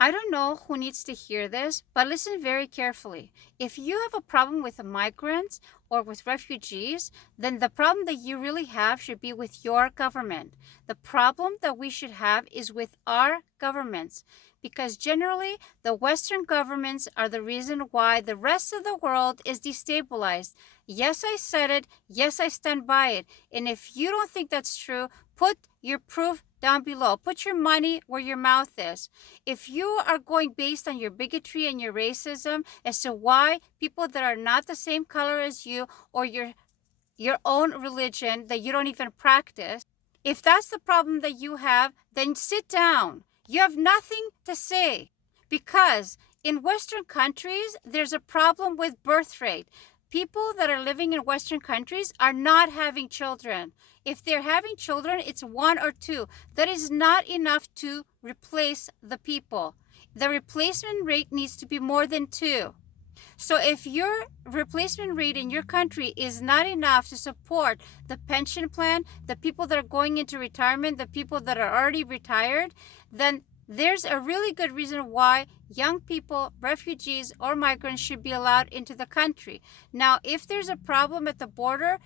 I don't know who needs to hear this, but listen very carefully. If you have a problem with the migrants or with refugees, then the problem that you really have should be with your government. The problem that we should have is with our governments, because generally the Western governments are the reason why the rest of the world is destabilized. Yes, I said it. Yes, I stand by it. And if you don't think that's true, put your proof down below. Put your money where your mouth is. If you are going based on your bigotry and your racism as to why people that are not the same color as you or your own religion that you don't even practice, if that's the problem that you have, then sit down. You have nothing to say, because in Western countries, there's a problem with birth rate. People that are living in Western countries are not having children. If they're having children, it's one or two. That is not enough to replace the people. The replacement rate needs to be more than two. So if your replacement rate in your country is not enough to support the pension plan, the people that are going into retirement, the people that are already retired, then there's a really good reason why young people, refugees, or migrants should be allowed into the country. Now, if there's a problem at the border,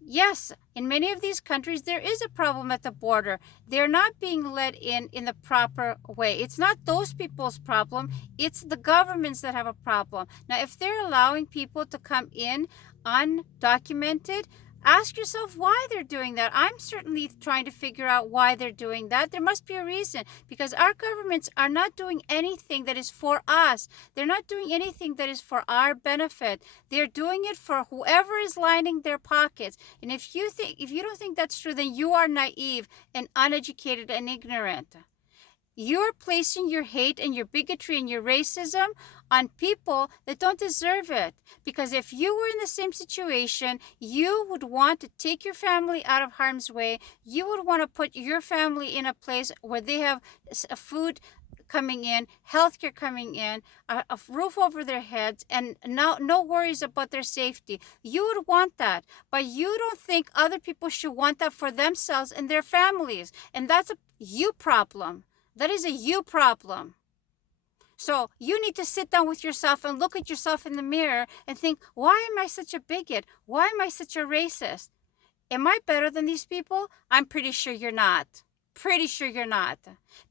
yes, in many of these countries, there is a problem at the border. They're not being let in the proper way. It's not those people's problem. It's the governments that have a problem. Now, if they're allowing people to come in undocumented, ask yourself why they're doing that. I'm certainly trying to figure out why they're doing that. There must be a reason, because our governments are not doing anything that is for us. They're not doing anything that is for our benefit. They're doing it for whoever is lining their pockets. And if you don't think that's true, then you are naive and uneducated and ignorant. You're placing your hate and your bigotry and your racism on people that don't deserve it. Because if you were in the same situation, you would want to take your family out of harm's way. You would want to put your family in a place where they have food coming in, healthcare coming in, a roof over their heads, and no worries about their safety. You would want that, but you don't think other people should want that for themselves and their families. And that's a you problem. That is a you problem. So you need to sit down with yourself and look at yourself in the mirror and think, why am I such a bigot? Why am I such a racist? Am I better than these people? I'm pretty sure you're not. Pretty sure you're not.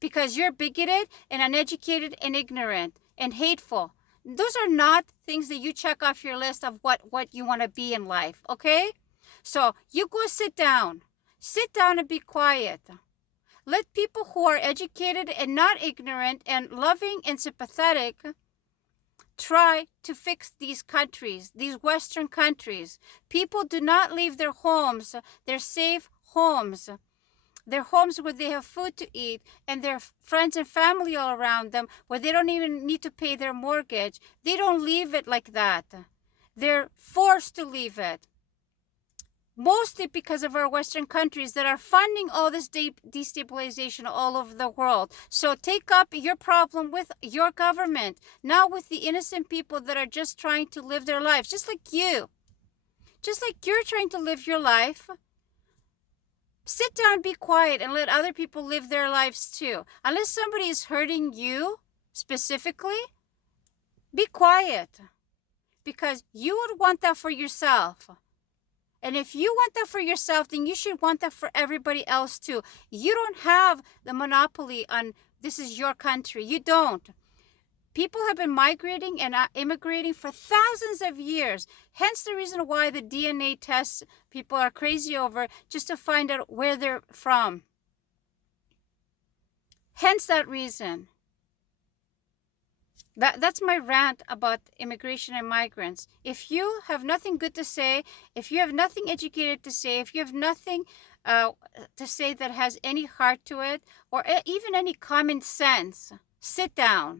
Because you're bigoted and uneducated and ignorant and hateful. Those are not things that you check off your list of what you want to be in life, okay? So you go sit down. Sit down and be quiet. Let people who are educated and not ignorant and loving and sympathetic try to fix these countries, these Western countries. People do not leave their homes, their safe homes, their homes where they have food to eat and their friends and family all around them, where they don't even need to pay their mortgage. They don't leave it like that. They're forced to leave it. Mostly because of our Western countries that are funding all this destabilization all over the world. So take up your problem with your government, not with the innocent people that are just trying to live their lives, just like you. Just like you're trying to live your life. Sit down, be quiet, and let other people live their lives too. Unless somebody is hurting you specifically, be quiet. Because you would want that for yourself. And if you want that for yourself, then you should want that for everybody else too. You don't have the monopoly on this is your country. You don't. People have been migrating and immigrating for thousands of years. Hence the reason why the DNA tests people are crazy over, just to find out where they're from. Hence that reason. That's my rant about immigration and migrants. If you have nothing good to say, if you have nothing educated to say, if you have nothing to say that has any heart to it, or even any common sense, sit down.